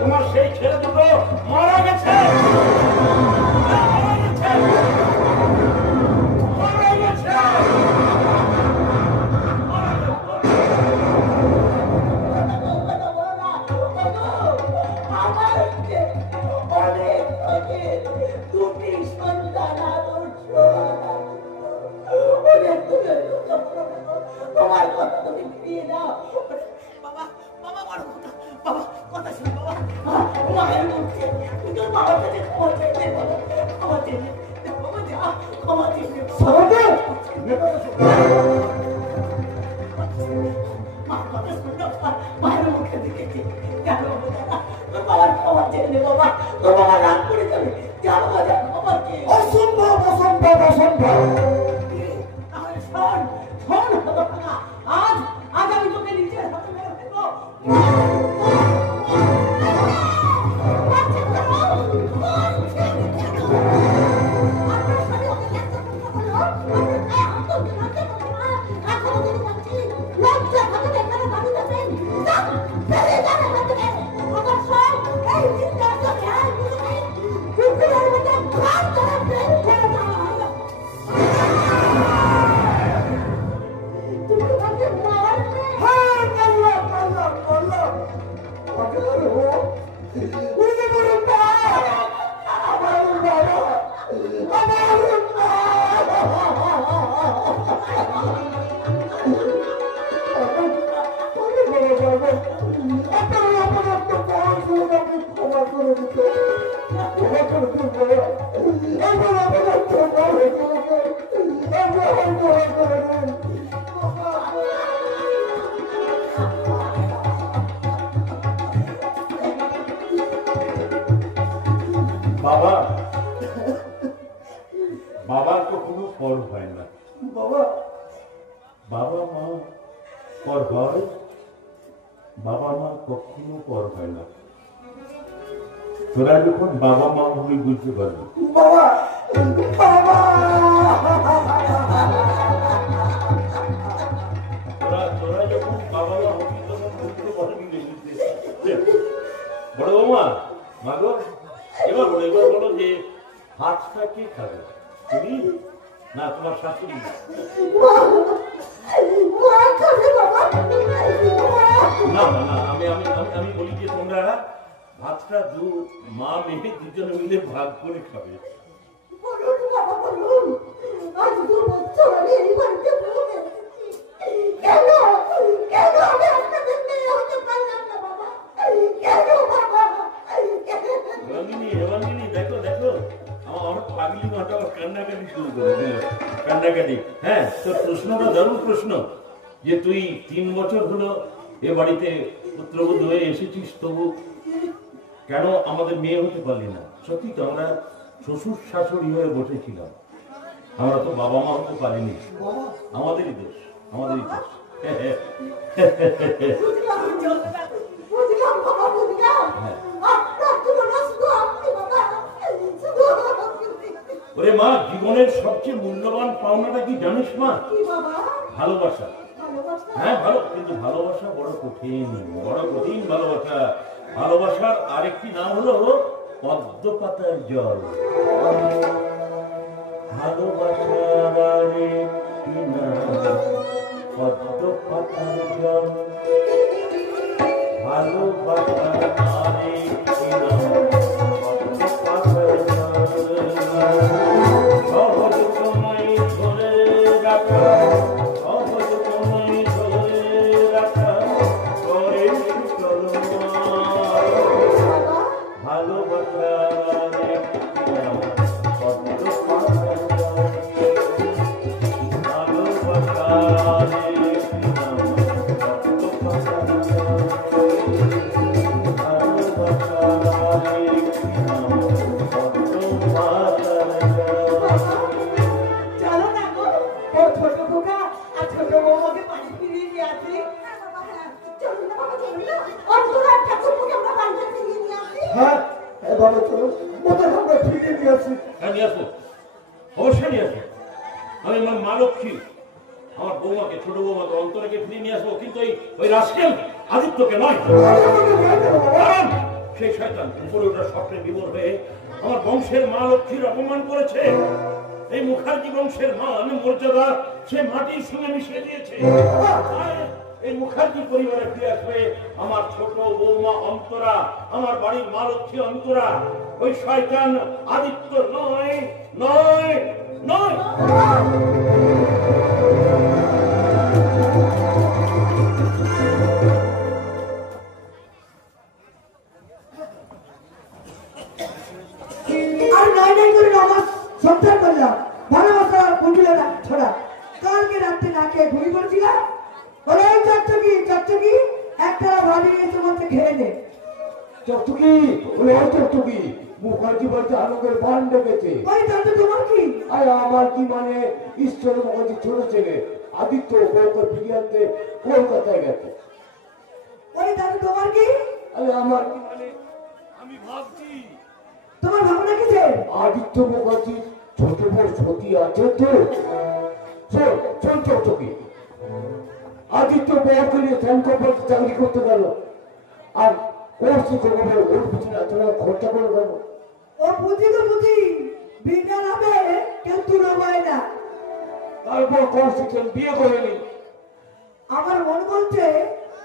তোমার সেই ছেলে দুটো মারা গেছে। তোমার কথা তুমি ফিরিয়ে দাও বাবা। বাবা বড় কথা, বাবা কথা শুনো বাবা। মায়ের মুখে তোর বাবার কাছে ক্ষমা চাইতে বলো, ক্ষমা চাইতে বাবা, যা ক্ষমা চাইতে মায়ের মুখে দেখেছি। কেন তোর বাবার ক্ষমা চাইলে বাবা, তোর বাবা রাগ করে যাবে। যা বাবা যা, ক্ষমা চেয়ে। অসম্ভব অসম্ভব অসম্ভব। শোন শোন হতভাগা, আজ আজ আমি তোকে নিজের হাতে মেরে ফেলবো। বাবা, বাবা কখনো পর হয় না বাবা। বাবা মা পর হয়, বাবা মা কখনো পর হয় না। তোরা যখন বাবা মা হয়ে বুঝতে পারবি বাবা। তোরা যখন বাবা মা হবি তখন বুঝতে পারবি। বড় বৌমা, মা গো, এবার বলো যে ভাতটা কে খাবে, তুমি না তোমার শাশুড়ি? না না না, আমি বলি যে তোমরা ভাতটা মা মেয়ে দুজনে মিলে ভাগ করে খাবে। দেখো দেখো আমার পাগলি মাটা কান্নাকাটি শুরু করে দিল, কান্নাকাটি। হ্যাঁ, তোর প্রশ্নটা দারুণ প্রশ্ন যে তুই 3 বছর হলো এ বাড়িতে পুত্রবধূ হয়ে এসেছিস, তবু কেন আমাদের মেয়ে হতে পারলি না? সত্যি তো আমরা শ্বশুর শাশুড়ি হয়ে বসেছিলাম, আমরা তো বাবা মা হতে পারিনি। আমাদেরই দোষ, আমাদেরই দোষ। ওরে মা, জীবনের সবচেয়ে মূল্যবান পাওনাটা কি জানিস মা? ভালোবাসা। হ্যাঁ ভালো, কিন্তু ভালোবাসা বড় কঠিন, বড় কঠিন ভালোবাসা। ভালোবাসার আরেকটি নাম হলো পদ্ম পাতার জল। ভালোবাসা পদ্ম পাতার জল, ভালোবাসা সহজ সময় ধরে রাখা, সহজ সময় ধরে রাখা করে ভালোবাসা অবশ্যই নিয়ে আসবো। আমি আমার মা লক্ষ্মী, আমার বৌমাকে, ছোট বৌমাকে, অন্তরাকে ফিরিয়ে নিয়ে আসবো, কিন্তু ওই রাস্কেল আদিত্যকে নয়। কারণ সেই শয়তান উপরে ওটা স্বপ্নে বিভোর হয়ে আমার বংশের মা লক্ষ্মীর অপমান করেছে। এই মুখার্জি বংশের মান মর্যাদা সে মাটির সঙ্গে মিশিয়ে দিয়েছে। এই মুখার্জি পরিবারে ফিরে আসবে আমার ছোট বৌমা অন্তরা, আমার বাড়ির মা লক্ষ্মী অন্তরা। ওই শয়তান আদিত্য নয়, নয়, নয়। কালকে রাত্রে না খেয়ে ঘুমিয়ে পড়েছিলাম। বলে এই চকচকি একটা ভাবি এসে বলতে খেয়ে নে। চকচকি ওই চকচকি মুখার্জি বাড়িতে আলোকের বান ডেকেছে। ওই তাতে তোমার কি? আরে আমার কি মানে ঈশ্বর মুখার্জি ছোট ছেলে আদিত্য বউকে ফিরিয়ে আনতে কলকাতায় গেছে। ওই তাতে তোমার কি? আরে আমার কি মানে আমি ভাবছি তোমার ভাবনা কিসের? আদিত্য মুখার্জি ছোট বড় সতী আছে তো। শোন চকচকি, আদিত্য বউকে নিয়ে শ্যামকপালকে চাকরি করতে গেল আর কোর্সি খবর ওর পিছনে এত টাকা খরচা করে গেল। ও বুঝি বিনা নামে কেউ তুলো পায় না। তারপর কনস্ট্রাকশন বিয়ে করে নি। আমার মন বলছে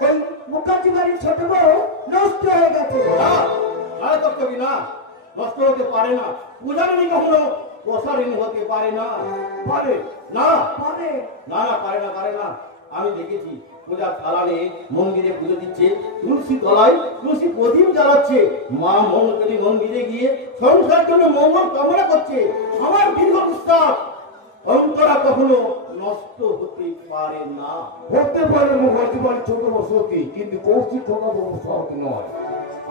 ওই মুখার্জি বাড়ির ছোট বউ নষ্ট হয়ে গেছে। আরে চকচকি না, নষ্ট হতে পারে না। পূজারিনী কখনো প্রসারিণী হতে পারে না। পারে না, পারে না না, পারে না। আমি দেখেছি পূজার থালা নিয়ে মন্দিরে পুজো দিচ্ছে, তুলসী তলায় তুলসী প্রদীপ জ্বালাচ্ছে, মা মঙ্গলী মন্দিরে গিয়ে সংসার জন্য মঙ্গল কামনা করছে। আমার দীর্ঘ বিশ্বাস অন্তরা কখনো নষ্ট হতে পারে না। হতে পারে মুখার্জি বাড়ির ছোট বসতি, কিন্তু কৌশিক খবর সহজ নয়।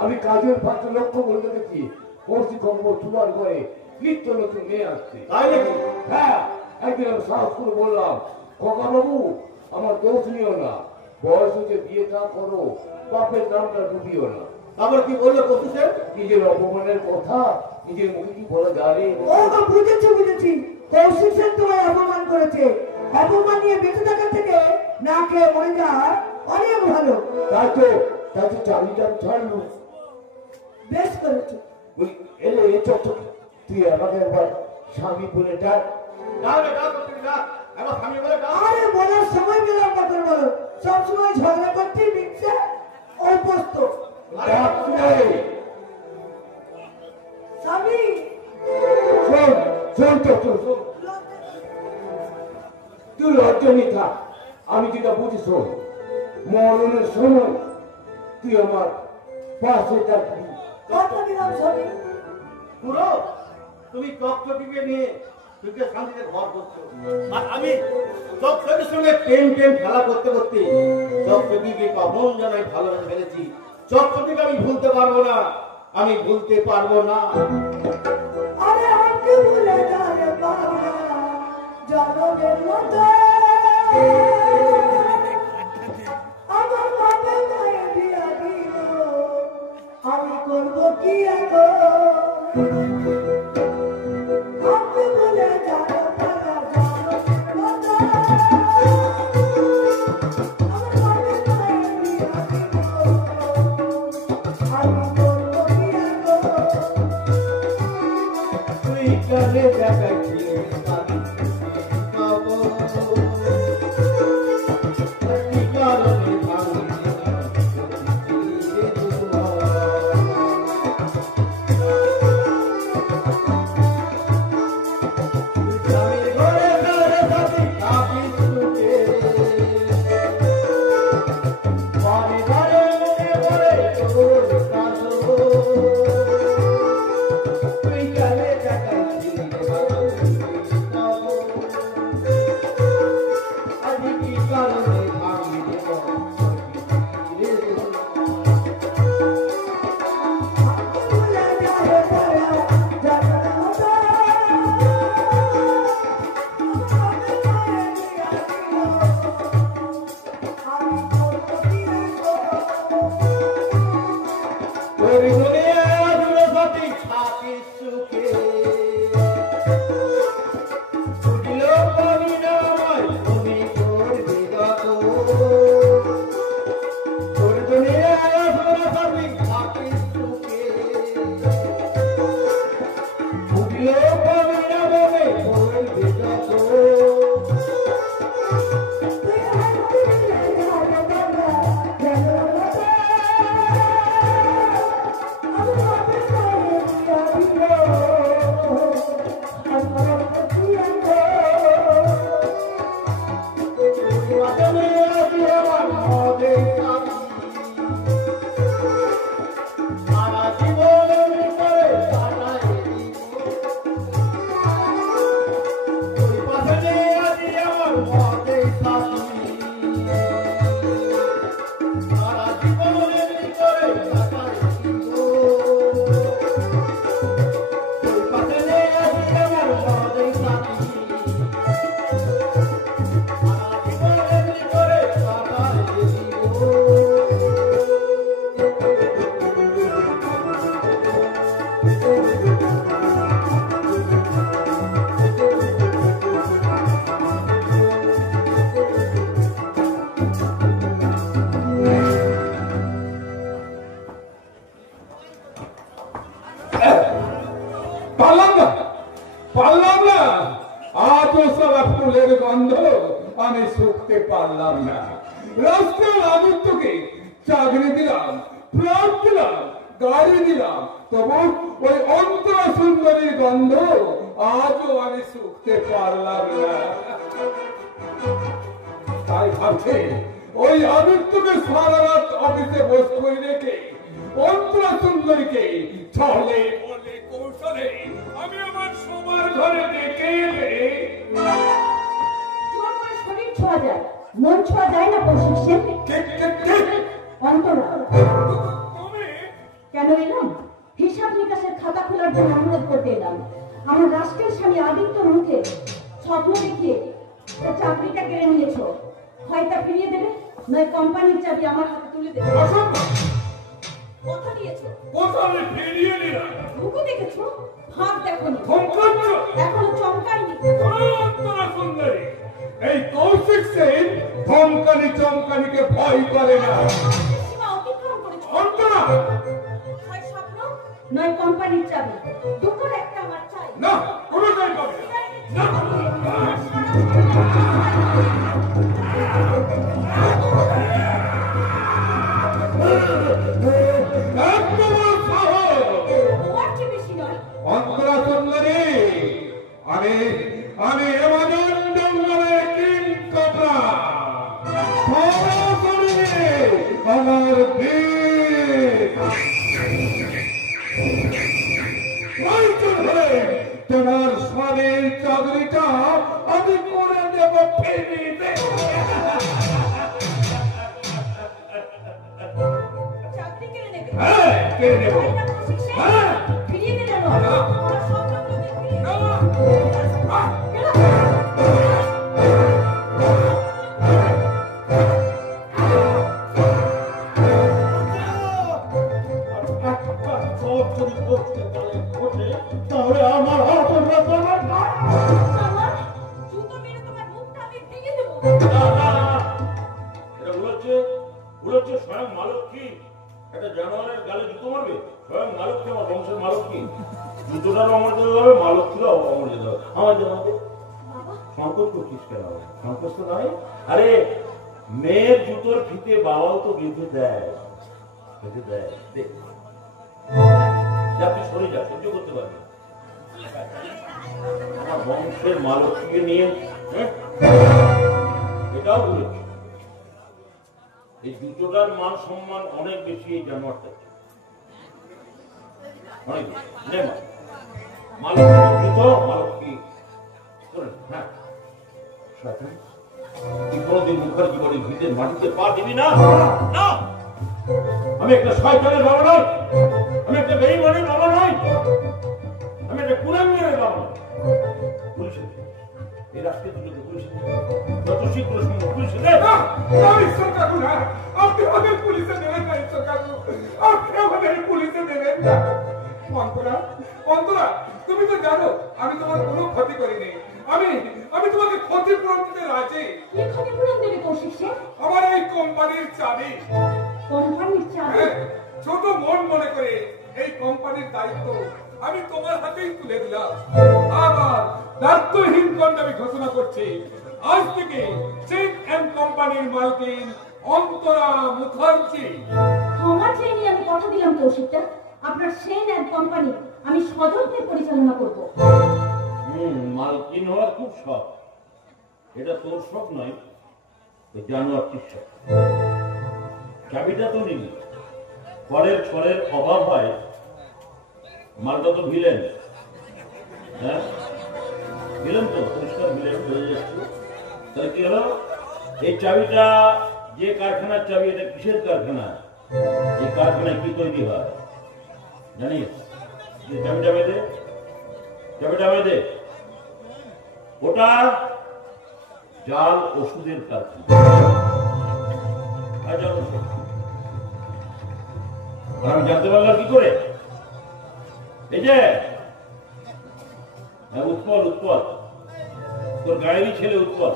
আমি কাজের ফাঁকে লক্ষ্য করে দেখেছি কৌশিক খবর চুলার ঘরে নিত্য নতুন মেয়ে আসছে। তাই নাকি? হ্যাঁ, একদিন আমি সাহস করে বললাম, খোকা বাবু আমার দোষ নিও না, বয়স হচ্ছে বিয়েটা করো, বাপের নামটা ডুবিও না। তারপর কি বললো কৌশিক? নিজের অপমানের কথা নিজের মুখে কি বলা যায়? ও বুঝেছি কৌশিক সেন তোমায় অপমান করেছে। অপমান নিয়ে বেঁচে থাকার থেকে না খেয়ে মরে যাওয়া অনেক ভালো। তাই তো চাকরিটা ছাড়লো। বেশ করেছো। এলে চকচক তুই আমাকে একবার স্বামী বলে ডাক। আরে বলার সময় পেলাম না করে বলো, সবসময় ঝগড়া করতে দিচ্ছে অভ্যস্ত। স্বামী শোন চকচক, তুই লজ্জনী থাক, আমি যেটা বুঝি শোন, মরণের সময় তুই আমার পাশে থাকবি। কথা দিলাম স্বামী। পুরো তুমি চকচকিকে নিয়ে তুই শান্তিতে ঘর করছো, আর আমি চকচকির সঙ্গে প্রেম খেলা করতে চকচকিকে কখন যেন ভালোবেসে ফেলেছি। চকচকিকে আমি ভুলতে পারবো না। আরে আমাকে ভুলে যাবে বাবা জনমের মতো, আমার বাপে মায়ে বিয়া দিল, আমি করবো কি এখন? আমাকে ভুলে যাবে বাবা জনমের মতো, আমার বাপে মায়ে বিয়া দিল, আমি করবো কি এখন? তুই কানে দেখাচ্ছিস আমি শুকতে পারলাম না। রাস্তার আদিত্যকে চাকরি দিলাম, প্রাণ দিলাম, গাড়ি দিলাম, তবু ওই অন্তরা সুন্দরীর গন্ধ আজও আমি শুকতে পারলাম না। তাই ভাবছে ওই আদিত্যকে সারা রাত অফিসে বস করে রেখে অন্তরা সুন্দরীকে ছলে বলে কৌশলে আমি আমার সবার ঘরে ডেকে এনে শরীর ছোঁয়া যায়, মন ছোঁয়া যায় না কৌশিক সেন। অন্তরা কেন এলাম? হিসাব নিকাশের খাতা খোলার জন্য অনুরোধ করতে এলাম। আমার রাষ্ট্রের স্বামী আদিত্যর মুখে স্বপ্ন দেখিয়ে চাকরিটা কেড়ে নিয়েছ। হয় তা ফিরিয়ে দেবে, নয় কোম্পানির চাবি আমার হাতে তুলে দেবে। কথা দিয়েছো, কোথায় ফিরিয়ে নিলাম? মুখে দেখেছো, ভাব দেখোনি, এখনো চমকায়নি। অন্তরা সুন্দরী, এই কৌশিক সেন ধমকানি চমকানিকে ভয় করে না। সীমা অতিক্রম করেছো। অন্তরা হয় স্বপ্ন, নয় কোম্পানির চাবি, দুটোর একটা আমার চাই। না, কোনোটাই পাবে না। অন্তরা সুন্দরী, আমি এমাজন জঙ্গলের কিং কোবরা, আমার তোমার স্বামীর চাকরিটা আমি করে দেব ফিরিয়ে। চাকরি কেড়ে নেবে? হ্যাঁ, কেড়ে নেব। হ্যাঁ, ফিরিয়ে দে যেন। আমার স্বপ্নগুলোকে ফিরিয়ে দে। তাহলে আমার জুতো মেরে তোমার মুখটা আমি ভেঙে দেবো। এটা উড়েছে স্বয়ং মালক্ষী। একটা জানোয়ারের গালে জুতো মারবে? স্বয়ং মালক্ষী, আমার বংশের মালক্ষী। জুতোটারও আমার যেতে হবে, মালক্ষীরও আমার যেতে হবে। আমার যেতে সংকোচ করছিস কেন? সংকোচ তো নয়। আরে মেয়ের জুতোর ফিতে বাবাও তো বেঁধে দেয়, বেঁধে দেয়। দেখ আপনি সরে যা, সহ্য করতে পারবেন। আমার বংশের মালক্ষীকে নিয়ে এটাও বলেছি, এই জুতোটার মান সম্মান অনেক বেশি এই জানোয়ারটা, অনেক বেশি। মালক্ষী জুতো, মালক্ষী হ্যাঁ। তুই কোনদিন মুখার্জি বাড়ির ভিতের মাটিতে পা দিবি না। আমি একটা শয়তানের বাবা নই, আমি একটা বেঈমানের বাবা নই, আমি একটা কুলাঙ্গারের বাবা নই। পুলিশে এই রাষ্ট্রের জন্য পুলিশে যত শীঘ্র সম্ভব পুলিশে দে। আপনি আমাদের পুলিশে দেবেন না, আপনি আমাদের পুলিশে দেবেন না। অন্তরা, তুমি তো জানো আমি তোমার কোনো ক্ষতি করিনি। আমি তোমাকে ক্ষতিপূরণ দিতে রাজি। কি ক্ষতিপূরণ দেবে কৌশিক সেন? আমার এই কোম্পানির চাবি। কোম্পানির চাবি? ছোট মন মনে করে এই কোম্পানির দায়িত্ব আমি তোমার হাতেই তুলে দিলাম। আবার দায়িত্বহীন কণ্ঠে আমি ঘোষণা করছি, আজ থেকে চেক এন্ড কোম্পানির মালকিন অন্তরা মুখার্জি। ক্ষমা চেয়ে নিয়ে আমি কথা দিলাম কৌশিকটা, আপনার সেন এন্ড কোম্পানি আমি সযত্নে পরিচালনা করব। মালকিন হওয়ার খুব শখ, এটা তোর শখ নয়, জানোয়ারটির শখ। চাবিটা তো নিবি, পরের ছরের অভাব হয়। মালটা তো ভিলেন, হ্যাঁ ভিলেন তো, পরিষ্কার ভিলেন হয়ে যাচ্ছে। তাহলে কি হলো, এই চাবিটা যে কারখানার চাবি, এটা কিসের কারখানা, এই কারখানায় কি তৈরি হয় জানিস? চাবিটা বেঁধে, চাবিটা বেঁধে, ওটা জাল ওষুধের কারখানা। আমি জানতে পারলাম কি করে? এই যে উৎপল, উৎপল তোর গায়েরই ছেলে উৎপল,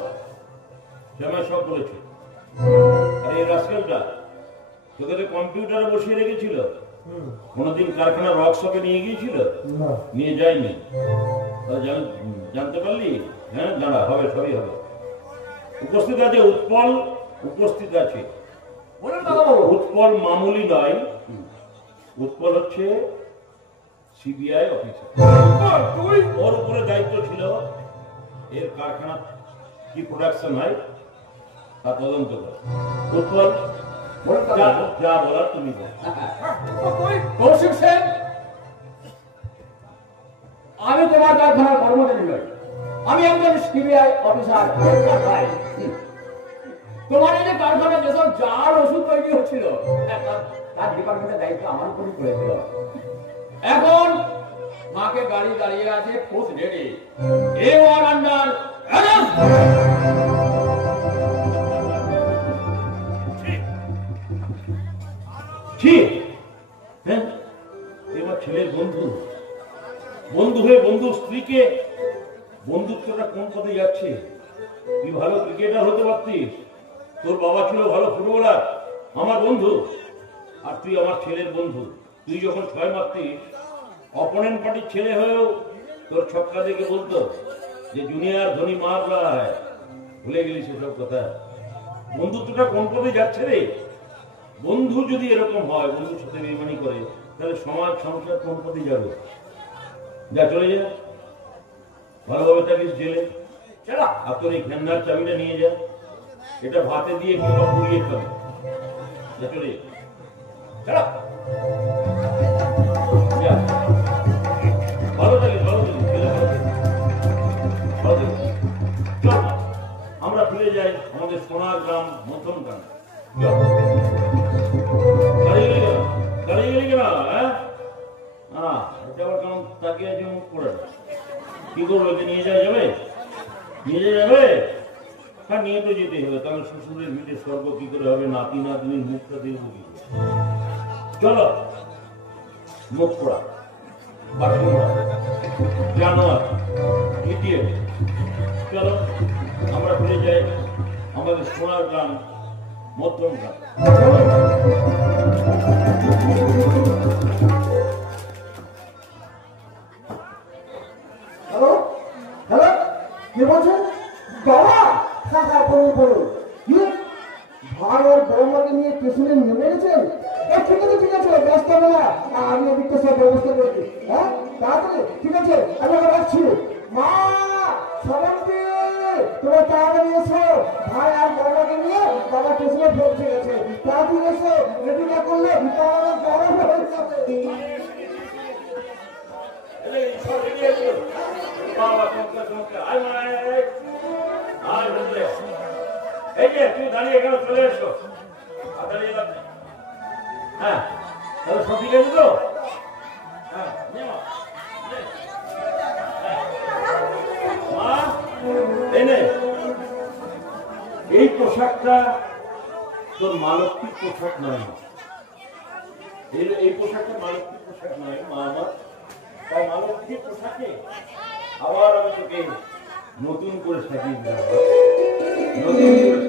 সে আমায় সব বলেছে। আর এই রাস্কেলটা তোকে কম্পিউটারে বসিয়ে রেখেছিল, কোনদিন কারখানা ওয়ার্কশপে নিয়ে গিয়েছিল? নিয়ে যায়নি। জানতে পারলি? হ্যাঁ, দাঁড়া, হবে, সবই হবে। উপস্থিত আছে উৎপল, উপস্থিত আছে। বলুন দাদাবাবু। উৎপল মামুলি নয়, উৎপল হচ্ছে সিবিআই অফিসার। তুই ওর উপরে দায়িত্ব ছিল এর কারখানা কি প্রোডাকশন হয় তা তদন্ত করে। উৎপল বলুন যা দাদাবাবু। যা বলার তুমি বল। তুই কৌশিক সেন, আমি তোমার কারখানার কর্মচারী নই, আমি একজন সিবিআই অফিসার। তোমার এই যে কারখানা যেসব জাল ওষুধ তৈরি হচ্ছিল তার ডিপার্টমেন্টের দায়িত্ব আমার উপরই পড়েছিল। এখন মাকে গাড়ি দাঁড়িয়ে আছে, পোস্ট রেডি, এ ওয়ান আন্ডার অ্যারেস্ট। ঠিক হ্যাঁ, এবার ছেলের বন্ধু, বন্ধু হয়ে বন্ধুর স্ত্রীকে, বন্ধুত্বটা কোন পথে যাচ্ছে? তুই ভালো ক্রিকেটার হতে পারতিস, তোর বাবা ছিল ভালো ফুটবলার, আমার বন্ধু, আর তুই আমার ছেলের বন্ধু। তুই যখন ছয় মারতিস, অপোনেন্ট পার্টির ছেলে হয়েও তোর ছক্কা দেখে বলতো যে জুনিয়র ধোনি মার রহা হ্যায়। ভুলে গেলি সেসব কথা? বন্ধুত্বটা কোন পথে যাচ্ছে রে? বন্ধু যদি এরকম হয়, বন্ধুর সাথে বেইমানি করে, তাহলে সমাজ সংসার কোন পথে যাবে? যা চলে যা, ভালোভাবে থাকিস জেলে। আর তোর এই খেন্নার চাবিটা নিয়ে যা, এটা ভাতে দিয়ে কিংবা পুড়িয়ে খাবে। যা চলে যা, যা। ভালো থাকিস, ভালো থাকিস, জেলে ভালো থাকিস, ভালো থাকিস। চল আমরা ফিরে যাই আমাদের সোনার গ্রাম মধ্যম গ্রাম। দাঁড়িয়ে গেলি কেন? দাঁড়িয়ে গেলি কেন? হ্যাঁ, এটা আবার কেমন তাকিয়ে আছে মুখ করে? কি করবো? একে নিয়ে যাওয়া যাবে? নিয়ে যাওয়া যাবে? হ্যাঁ, নিয়ে তো যেতেই হবে, তাহলে শ্বশুরের ভিটে স্বর্গ কি করে হবে? নাতি নাতনির মুখটা দেখবো কি করে? চলো, মুখ পড়া, বাসি মোড়া, জানোয়ার, ইডিয়েট। চলো আমরা ফিরে যাই আমাদের সোনার গ্রাম মধ্যম গ্রাম। হ্যালো হ্যালো, কে বলছেন? বাবা, হ্যাঁ হ্যাঁ, বলুন বলুন। কি ভাই ওর বৌমাকে নিয়ে পেছনে নেমে গেছেন? ঠিক আছে ঠিক আছে, ব্যস্ত হবে না, আমি এদিকটা সব ব্যবস্থা করছি। হ্যাঁ তাড়াতাড়ি, ঠিক আছে, আমি আবার রাখছি। মা সবাইকে তোমরা তাড়াতাড়ি এসো, ভাই আর বৌমাকে নিয়ে বাবা পেছনে পৌঁছে গেছে। তাড়াতাড়ি এসো, রেডি না করলে বাবা গরম হয়ে যাবে। এই যে তুই দাঁড়িয়ে এখানে চলে এসো, হ্যাঁ তাহলে সব ঠিক আছে তো? হ্যাঁ, মা এই নে, এই পোশাকটা তোর মালতীর পোশাক নয়, এই পোশাকটা মালতীর পোশাক নয় মা আমার। তাই মালতীর পোশাকে আবার আমি তোকে নতুন করে সাজিয়ে দিলাম, নতুন করে